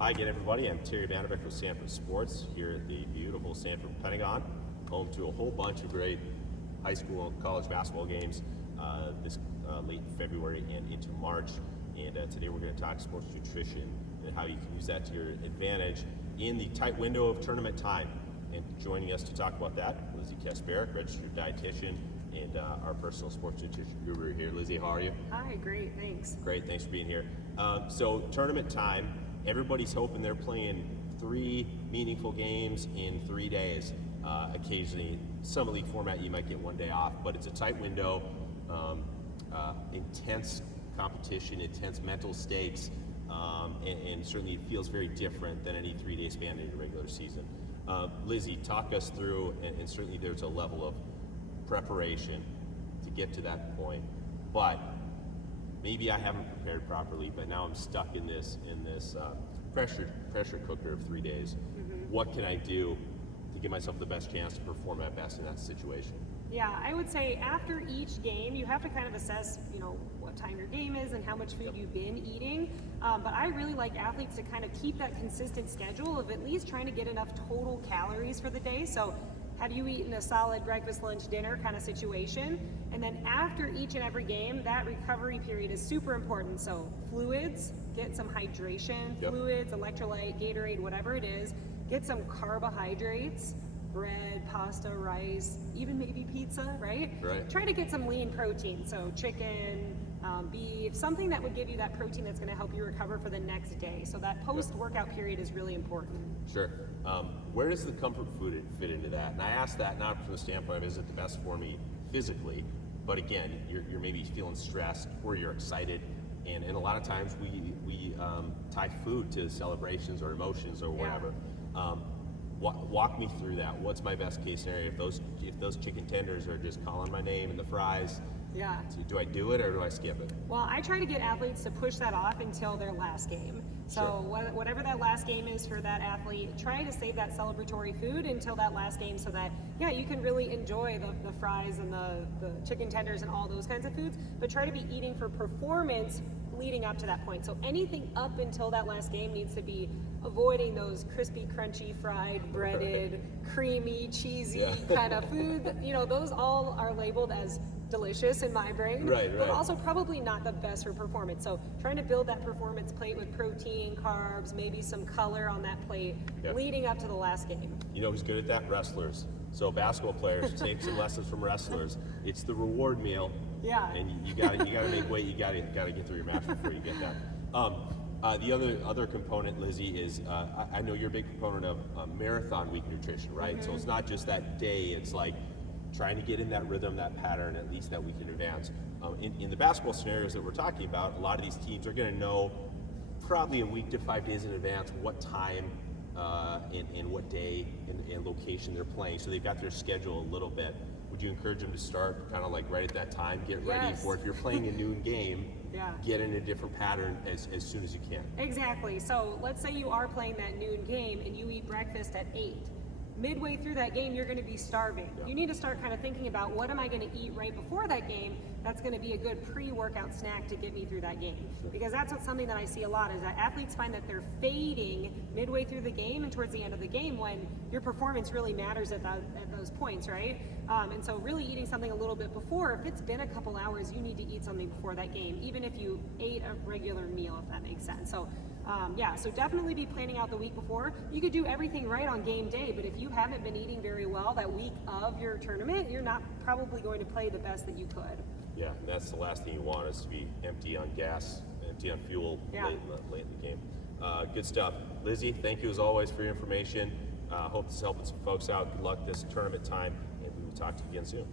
Hi again, everybody. I'm Terry Vanderbeck with Sanford Sports here at the beautiful Sanford Pentagon, home to a whole bunch of great high school and college basketball games this late February and into March. And today we're going to talk sports nutrition and how you can use that to your advantage in the tight window of tournament time. And joining us to talk about that, Lizzie Kasparek, registered dietitian, and our personal sports nutrition guru here. Lizzie, how are you? Hi, great, thanks. Great, thanks for being here. So tournament time, everybody's hoping they're playing 3 meaningful games in 3 days. Occasionally, summer league format, you might get 1 day off, but it's a tight window, intense competition, intense mental stakes, and certainly it feels very different than any 3-day span in a regular season. Lizzie, talk us through, and certainly there's a level of preparation to get to that point, but maybe I haven't prepared properly, but now I'm stuck in this pressure cooker of 3 days. Mm-hmm. What can I do to give myself the best chance to perform at best in that situation? Yeah, I would say after each game, you have to kind of assess, what time your game is and how much food you've been eating. But I really like athletes to kind of keep that consistent schedule of at least trying to get enough total calories for the day. So have you eaten a solid breakfast, lunch, dinner kind of situation? And then after each and every game, that recovery period is super important. So fluids, get some hydration, fluids, electrolyte, Gatorade, whatever it is. Get some carbohydrates, bread, pasta, rice, even maybe pizza, right? Right. Try to get some lean protein, so chicken, beef, something that would give you that protein that's going to help you recover for the next day. So that post-workout period is really important. Sure. Where does the comfort food fit into that? And I ask that not from the standpoint of is it the best for me physically, but again, you're maybe feeling stressed or you're excited, and a lot of times we tie food to celebrations or emotions or whatever. Walk me through that. What's my best case scenario if those chicken tenders are just calling my name and the fries? Yeah. Do I do it or do I skip it? Well, I try to get athletes to push that off until their last game. So whatever that last game is for that athlete, try to save that celebratory food until that last game so that, you can really enjoy the fries and the chicken tenders and all those kinds of foods, but try to be eating for performance leading up to that point. So anything up until that last game needs to be avoiding those crispy, crunchy, fried, breaded, creamy, cheesy kind of food. Those all are labeled as delicious in my brain, but also probably not the best for performance. So trying to build that performance plate with protein, carbs, maybe some color on that plate leading up to the last game. You know who's good at that? Wrestlers. So basketball players, take some lessons from wrestlers. It's the reward meal. Yeah. And you gotta make weight. You gotta get through your match before you get that. The other component, Lizzie, is I know you're a big proponent of marathon week nutrition, right? Mm-hmm. So it's not just that day. It's like trying to get in that rhythm, that pattern, at least that week in advance. In the basketball scenarios that we're talking about, a lot of these teams are going to know probably a week to 5 days in advance what time and what day and location they're playing. So they've got their schedule a little bit. Would you encourage them to start kind of like right at that time, get ready for if you're playing a noon game, get in a different pattern as soon as you can? Exactly. So let's say you are playing that noon game and you eat breakfast at 8. Midway through that game, you're going to be starving. You need to start kind of thinking about what am I going to eat right before that game that's going to be a good pre-workout snack to get me through that game. Because that's something that I see a lot is that athletes find that they're fading midway through the game and towards the end of the game when your performance really matters at those points, right? And so really eating something a little bit before, if it's been a couple hours, you need to eat something before that game, even if you ate a regular meal, if that makes sense. So so definitely be planning out the week before. You could do everything right on game day, but if you haven't been eating very well that week of your tournament, you're not probably going to play the best that you could. Yeah, that's the last thing you want is to be empty on gas, empty on fuel late in the game. Good stuff. Lizzie, thank you as always for your information. Hope this is helping some folks out. Good luck this tournament time, and we will talk to you again soon.